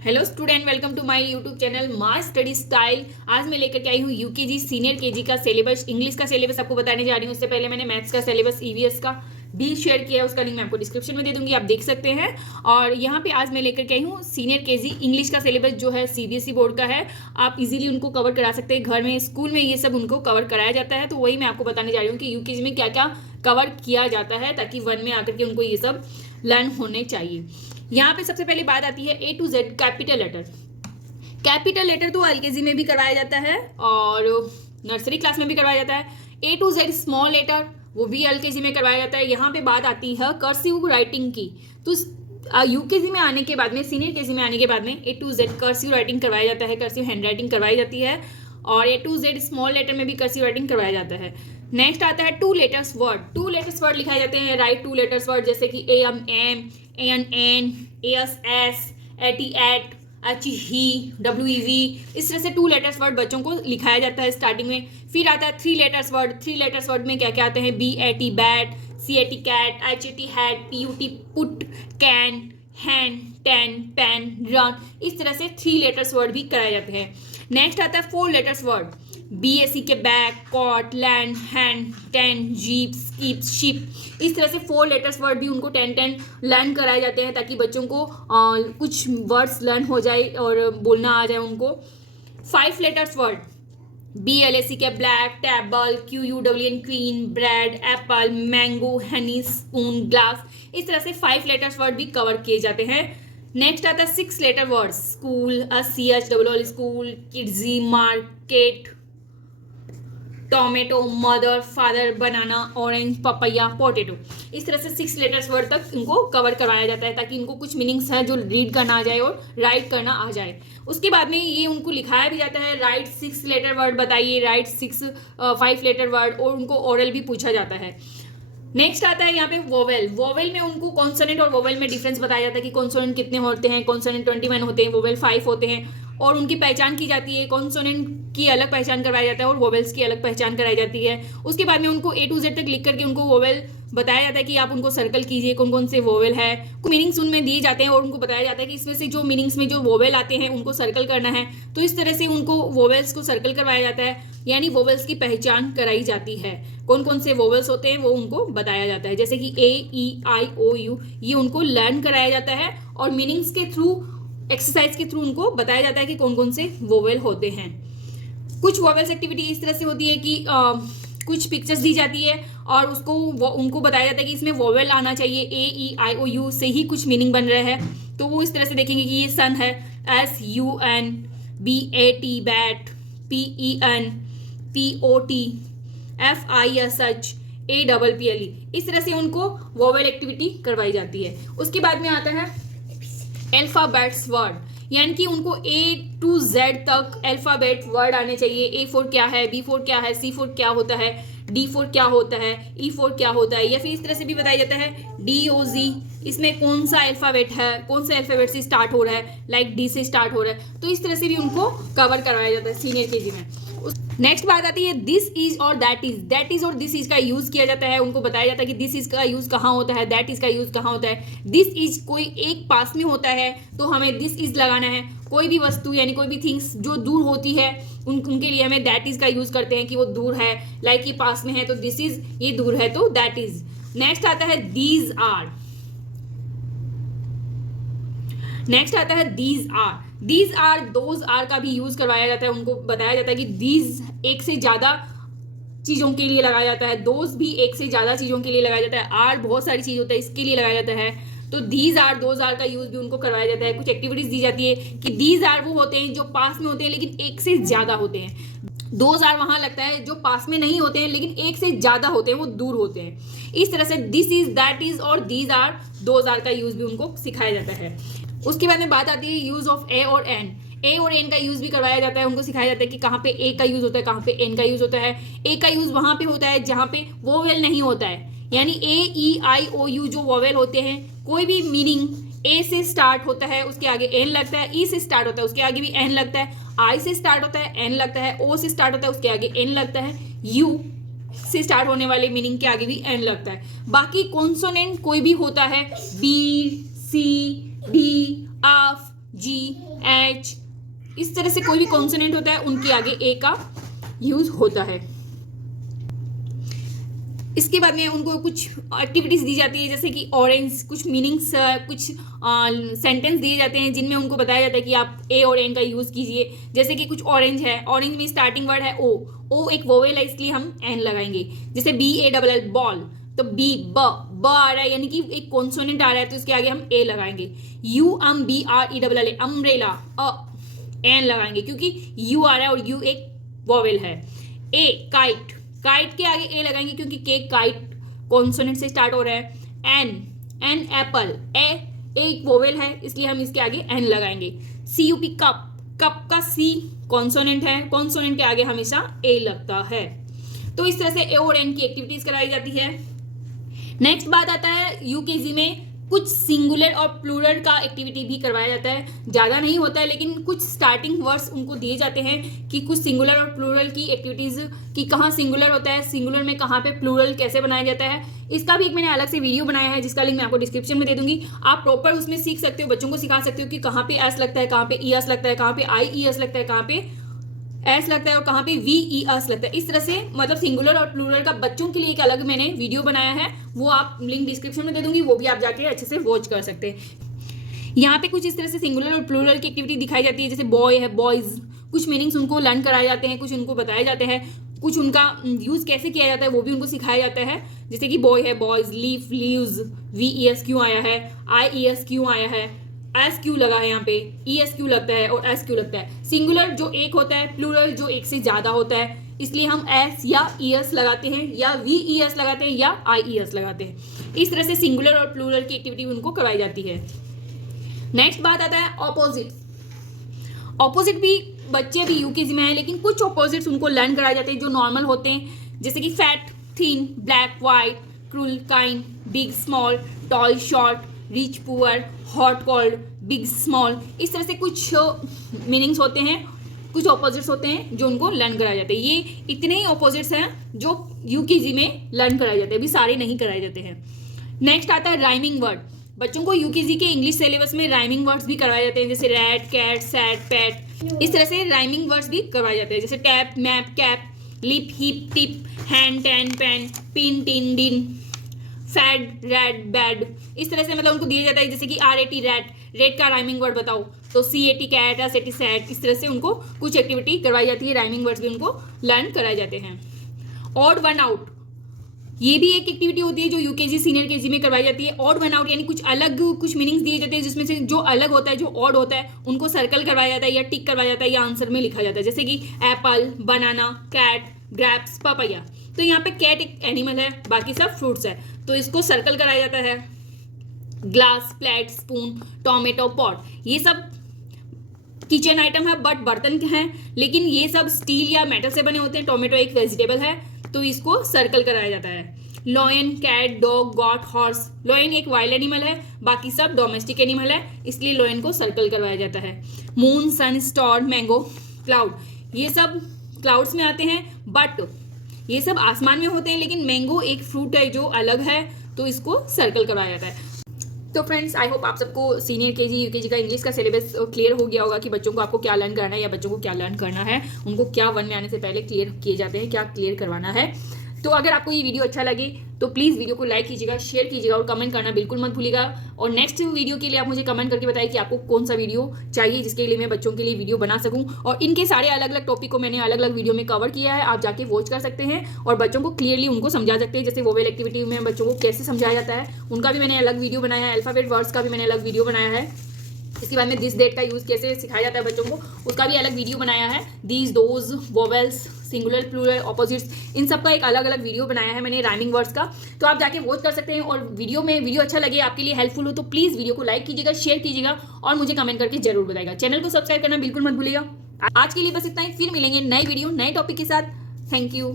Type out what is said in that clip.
Hello student, welcome to my YouTube channel my study style. आज मैं लेकर के आई हूँ यूकेजी सीनियर केजी का सिलेबस, इंग्लिश का सिलेबस आपको बताने जा रही हूँ। उससे पहले मैंने मैथ्स का सिलेबस ईवीएस का भी शेयर किया है, उसका लिंक मैं आपको डिस्क्रिप्शन में दे दूंगी, आप देख सकते हैं। और यहाँ पे आज मैं लेकर के आई हूँ सीनियर केजी इंग्लिश का सिलेबस जो है सीबीएसई बोर्ड का है। आप इजीली उनको कवर करा सकते हैं, घर में स्कूल में ये सब उनको कवर कराया जाता है। तो वही मैं आपको बताने जा रही हूँ कि यूकेजी में क्या क्या कवर किया जाता है, ताकि वन में आकर के उनको ये सब लर्न होने चाहिए। यहाँ पे सबसे पहले बात आती है A to Z capital letter. Capital letter तो एलकेजी में भी करवाया जाता है और नर्सरी क्लास में भी करवाया जाता है। A to Z small letter वो भी एलकेजी में करवाया जाता है। यहाँ पे बात आती है कर्सिव राइटिंग की, तो यूकेजी में आने के बाद में, सीनियर केजी में आने के बाद में ए टू जेड कर्सिव राइटिंग करवाया जाता है, कर्सिव हैंड राइटिंग करवाई जाती है। और ए टू जेड स्मॉल लेटर में भी कर्सिव राइटिंग करवाया जाता है। नेक्स्ट आता है two letters word. Two letters word लिखाए जाते हैं, राइट टू लेटर्स वर्ड, जैसे कि A M am, A N an, A S as, A T at, H he, W E we, इस तरह से टू लेटर्स वर्ड बच्चों को लिखाया जाता है स्टार्टिंग में। फिर आता है three letters word. Three letters word में क्या क्या आते हैं? B A T bat, C A T cat, H A T hat, P U T put, can, hand, ten, pen, run, इस तरह से थ्री लेटर्स वर्ड भी कराए जाते हैं। नेक्स्ट आता है four letters word. B A C K bag, cot, land, hand, ten, jeep, skip, ship, इस तरह से फोर लेटर्स वर्ड भी उनको 10 लर्न कराए जाते हैं, ताकि बच्चों को कुछ वर्ड्स लर्न हो जाए और बोलना आ जाए उनको। Five letters word. B L A C K black, table, Q U W N, queen, bread, apple, mango, honey, spoon, glass, इस तरह से फाइव लेटर्स वर्ड भी कवर किए जाते हैं। नेक्स्ट आता है six letter word. School, C H W L, school, Kidzee, market, tomato, mother, father, banana, orange, papaya, potato, इस तरह से सिक्स लेटर्स वर्ड तक इनको कवर करवाया जाता है, ताकि इनको कुछ मीनिंग्स है जो रीड करना आ जाए और राइट करना आ जाए। उसके बाद में ये उनको लिखाया भी जाता है, राइट सिक्स लेटर वर्ड बताइए, write six five letter word, और उनको ओरल भी पूछा जाता है। नेक्स्ट आता है यहाँ पे वोवेल। वोवेल में उनको कॉन्सोनेंट और वोवेल में डिफरेंस बताया जाता है कि कॉन्सोनेंट कितने होते हैं। कॉन्सोनेंट 21 होते हैं, वोवेल 5 होते हैं, और उनकी पहचान की जाती है। कॉन्सोनेंट की अलग पहचान करवाई जाता है और वोवेल्स की अलग पहचान कराई जाती है। उसके बाद में उनको ए टू जेड तक लिख करके उनको वोवेल बताया जाता है कि आप उनको सर्कल कीजिए कौन कौन से वोवेल है। मीनिंग्स उनमें दिए जाते हैं और उनको बताया जाता है कि इसमें से जो मीनिंग्स में जो वोवेल आते हैं उनको सर्कल करना है। तो इस तरह से उनको वोवेल्स को सर्कल करवाया जाता है, यानी वोवेल्स की पहचान कराई जाती है। कौन कौन से वोवेल्स होते हैं वो उनको बताया जाता है, जैसे कि ए ई आई ओ यू, ये उनको लर्न कराया जाता है और मीनिंग्स के थ्रू, एक्सरसाइज के थ्रू उनको बताया जाता है कि कौन कौन से वोवेल होते हैं। कुछ वोवेल्स एक्टिविटी इस तरह से होती है कि कुछ पिक्चर्स दी जाती है और उसको उनको बताया जाता है कि इसमें वोवेल आना चाहिए, ए ई आई ओ यू से ही कुछ मीनिंग बन रहा है। तो वो इस तरह से देखेंगे कि ये सन है, S U N, B A T bat, P E N, P O T, F I S H, A double P L E, इस तरह से उनको वोवेल एक्टिविटी करवाई जाती है। उसके बाद में आता है अल्फाबेट्स वर्ड, यानी कि उनको ए टू जेड तक अल्फाबेट वर्ड आने चाहिए। ए फोर क्या है, बी फोर क्या है, सी फोर क्या होता है, डी फोर क्या होता है, ई फोर क्या होता है, या फिर इस तरह से भी बताया जाता है डी ओ जी, इसमें कौन सा अल्फाबेट है, कौन से अल्फाबेट से स्टार्ट हो रहा है, लाइक डी से स्टार्ट हो रहा है। तो इस तरह से भी उनको कवर करवाया जाता है सीनियर केजी में। नेक्स्ट बात आती है दिस इज और दैट इज। दैट इज और दिस इज का यूज किया जाता है, उनको बताया जाता है कि दिस इज का यूज कहाँ होता है, दैट इज का यूज कहाँ होता है। दिस इज कोई एक पास में होता है तो हमें दिस इज लगाना है। कोई भी वस्तु यानी कोई भी थिंग्स जो दूर होती है उनके लिए हमें दैट इज का यूज करते हैं कि वो दूर है, लाइक ये पास में है तो दिस इज, ये दूर है तो दैट इज। नेक्स्ट आता है दीज आर। नेक्स्ट आता है these are. These are, those are का भी यूज करवाया जाता है, उनको बताया जाता है कि दीज एक से ज्यादा चीजों के लिए लगाया जाता है, दोज भी एक से ज्यादा चीजों के लिए लगाया जाता है, आर बहुत सारी चीज होता है इसके लिए लगाया जाता है। तो दीज आर, दोज आर का यूज भी उनको करवाया जाता है। कुछ एक्टिविटीज दी जाती है कि दीज आर वो होते हैं जो पास में होते हैं लेकिन एक से ज्यादा होते हैं। दोज आर वहां लगता है जो पास में नहीं होते हैं लेकिन एक से ज्यादा होते हैं, वो दूर होते हैं। इस तरह से दिस इज, दैट इज और दीज आर, दोज आर का यूज भी उनको सिखाया जाता है। उसके बाद में बात आती है यूज ऑफ ए और एन। ए और एन का यूज भी करवाया जाता है, उनको सिखाया जाता है कि कहाँ पे ए का यूज होता है, कहाँ पे एन का यूज होता है। ए का यूज वहां पे होता है जहाँ पे वोवेल नहीं होता है, यानी ए ई आई ओ यू जो वोवेल होते हैं, कोई भी मीनिंग ए से स्टार्ट होता है उसके आगे एन लगता है, ई से स्टार्ट होता है उसके आगे भी एन लगता है, आई से स्टार्ट होता है एन लगता है, ओ से स्टार्ट होता है उसके आगे एन लगता है, यू से स्टार्ट होने वाले मीनिंग के आगे भी एन लगता है। बाकी कॉन्सोनेंट कोई भी होता है, बी, सी, डी, एफ, जी, एच, इस तरह से कोई भी कॉन्सोनेंट होता है उनके आगे ए का यूज होता है। इसके बाद में उनको कुछ एक्टिविटीज दी जाती है, जैसे कि ऑरेंज, कुछ मीनिंग्स, कुछ सेंटेंस दिए जाते हैं जिनमें उनको बताया जाता है कि आप ए और एन का यूज कीजिए। जैसे कि कुछ ऑरेंज है, ऑरेंज में स्टार्टिंग वर्ड है ओ, ओ एक वोवेल है इसलिए हम एन लगाएंगे। जैसे B A double L ball, तो बी ब आ रहा है यानी कि एक कॉन्सोनेंट आ रहा है तो इसके आगे हम ए लगाएंगे। U M B R E double L A umbrella, a an लगाएंगे क्योंकि यू आ रहा है और यू एक वोवेल है। ए काइट, काइट के आगे ए लगाएंगे क्योंकि के काइट कॉन्सोनेंट से स्टार्ट हो रहा है। एन, एन एप्पल, ए एक वोवेल है इसलिए हम इसके आगे एन लगाएंगे। सी यू पी कप, कप का सी कॉन्सोनेंट है, कॉन्सोनेंट के आगे हमेशा ए लगता है। तो इस तरह से ए और एन की एक्टिविटीज कराई जाती है। नेक्स्ट बात आता है यूकेजी में कुछ सिंगुलर और प्लूरल का एक्टिविटी भी करवाया जाता है। ज़्यादा नहीं होता है लेकिन कुछ स्टार्टिंग वर्ड्स उनको दिए जाते हैं कि कुछ सिंगुलर और प्लूरल की एक्टिविटीज़, कि कहाँ सिंगुलर होता है, सिंगुलर में कहाँ पे प्लूरल कैसे बनाया जाता है। इसका भी एक मैंने अलग से वीडियो बनाया है जिसका लिंक मैं आपको डिस्क्रिप्शन में दे दूंगी। आप प्रॉपर उसमें सीख सकते हो, बच्चों को सिखा सकते हो कि कहाँ पे एस लगता है, कहाँ पे ई एस लगता है, कहाँ पे आई ई एस लगता है, कहाँ पे एस लगता है और कहाँ पे वी ई एस लगता है। इस तरह से मतलब सिंगुलर और प्लूरल का बच्चों के लिए एक अलग मैंने वीडियो बनाया है, वो आप लिंक डिस्क्रिप्शन में दे दूंगी, वो भी आप जाके अच्छे से वॉच कर सकते हैं। यहाँ पे कुछ इस तरह से सिंगुलर और प्लूरल की एक्टिविटी दिखाई जाती है। जैसे बॉय है, बॉयज, कुछ मीनिंग्स उनको लर्न कराए जाते हैं, कुछ उनको बताए जाते हैं, कुछ उनका यूज कैसे किया जाता है वो भी उनको सिखाया जाता है। जैसे कि बॉय है, boys, leaf, leaves, V E S क्यों आया है, आई ई एस क्यों आया है, एस क्यों लगा है, यहाँ पे ई एस क्यों लगता है और एस क्यों लगता है। सिंगुलर जो एक होता है, प्लूरल जो एक से ज़्यादा होता है, इसलिए हम एस या ई एस लगाते हैं या वी ई एस लगाते हैं या आई ई एस लगाते हैं। इस तरह से सिंगुलर और प्लूरल की एक्टिविटी उनको करवाई जाती है। नेक्स्ट बात आता है ऑपोजिट। ऑपोजिट भी बच्चे भी यूकेजी में है लेकिन कुछ ऑपोजिट्स उनको लर्न कराए जाते हैं जो नॉर्मल होते हैं। जैसे कि fat, thin, black, white, cruel, kind, big, small, tall, short, rich, poor, hot, cold, big, small, इस तरह से कुछ मीनिंग्स होते हैं, कुछ ऑपोजिट्स होते हैं जो उनको लर्न कराए जाते हैं। ये इतने ही ऑपोजिट्स हैं जो यूकेजी में लर्न कराए जाते हैं, अभी सारे नहीं कराए जाते हैं। नेक्स्ट आता है राइमिंग वर्ड। बच्चों को यूकेजी के इंग्लिश सिलेबस में राइमिंग वर्ड्स भी करवाए जाते हैं, जैसे रैट, कैट, सैट, पैट, इस तरह से राइमिंग वर्ड्स भी करवाए जाते हैं। जैसे tap, map, cap, lip, hip, tip, hand, tan, pan, pin, tin, डिन, फैड, रैड, बैड, इस तरह से मतलब उनको दिया जाता है। जैसे कि R A T rat, red का राइमिंग वर्ड बताओ, तो C A T cat, S A T sat, इस तरह से उनको कुछ एक्टिविटी करवाई जाती है, राइमिंग वर्ड्स भी उनको लर्न कराए जाते हैं। ऑड वन आउट, ये भी एक एक्टिविटी होती है जो यूकेजी सीनियर केजी में करवाई जाती है। ऑड वन आउट यानी कुछ अलग कुछ मीनिंग्स दिए जाते हैं जिसमें से जो अलग होता है, जो ऑड होता है, उनको सर्कल करवाया जाता है या टिक करवाया जाता है या आंसर में लिखा जाता है। जैसे कि एप्पल, बनाना, कैट, ग्रैप्स, पपैया। तो यहाँ पे कैट एक एनिमल है, बाकी सब फ्रूट्स है, तो इसको सर्कल कराया जाता है। Glass, plate, spoon, tomato, pot, ये सब किचन आइटम है बट बर्तन हैं, लेकिन ये सब स्टील या मेटल से बने होते हैं। टोमेटो एक वेजिटेबल है तो इसको सर्कल कराया जाता है। Lion, cat, dog, goat, horse, lion एक वाइल्ड एनिमल है, बाकी सब डोमेस्टिक एनिमल है, इसलिए लॉयन को सर्कल करवाया जाता है। मून, सन, स्टार, मैंगो, क्लाउड, ये सब क्लाउड्स में आते हैं बट ये सब आसमान में होते हैं, लेकिन मैंगो एक फ्रूट है जो अलग है तो इसको सर्कल करवाया जाता है। तो फ्रेंड्स, आई होप आप सबको सीनियर केजी यूकेजी का इंग्लिश का सिलेबस क्लियर हो गया होगा कि बच्चों को आपको क्या लर्न करना है या बच्चों को क्या लर्न करना है, उनको क्या वन में आने से पहले क्लियर किए जाते हैं, क्या क्लियर करवाना है। तो अगर आपको ये वीडियो अच्छा लगे तो प्लीज़ वीडियो को लाइक कीजिएगा, शेयर कीजिएगा और कमेंट करना बिल्कुल मत भूलिएगा। और नेक्स्ट वीडियो के लिए आप मुझे कमेंट करके बताइए कि आपको कौन सा वीडियो चाहिए जिसके लिए मैं बच्चों के लिए वीडियो बना सकूं। और इनके सारे अलग अलग टॉपिक को मैंने अलग अलग वीडियो में कवर किया है, आप जाके वॉच कर सकते हैं और बच्चों को क्लियरली उनको समझा सकते हैं। जैसे वोवेल एक्टिविटी में बच्चों को कैसे समझाया जाता है उनका भी मैंने अलग वीडियो बनाया है, अल्फाबेट वर्ड्स का भी मैंने अलग वीडियो बनाया है। इसके बाद में दिस डेट का यूज़ कैसे सिखाया जाता है बच्चों को, उसका भी अलग वीडियो बनाया है। These, those, vowels, singular, plural, opposites, इन सब का एक अलग अलग वीडियो बनाया है मैंने राइमिंग वर्ड्स का, तो आप जाके वॉच कर सकते हैं। और वीडियो अच्छा लगे, आपके लिए हेल्पफुल हो तो प्लीज़ वीडियो को लाइक कीजिएगा, शेयर कीजिएगा और मुझे कमेंट करके जरूर बताइएगा। चैनल को सब्सक्राइब करना बिल्कुल मत भूलिएगा। आज के लिए बस इतना ही, फिर मिलेंगे नई वीडियो नए टॉपिक के साथ। Thank you.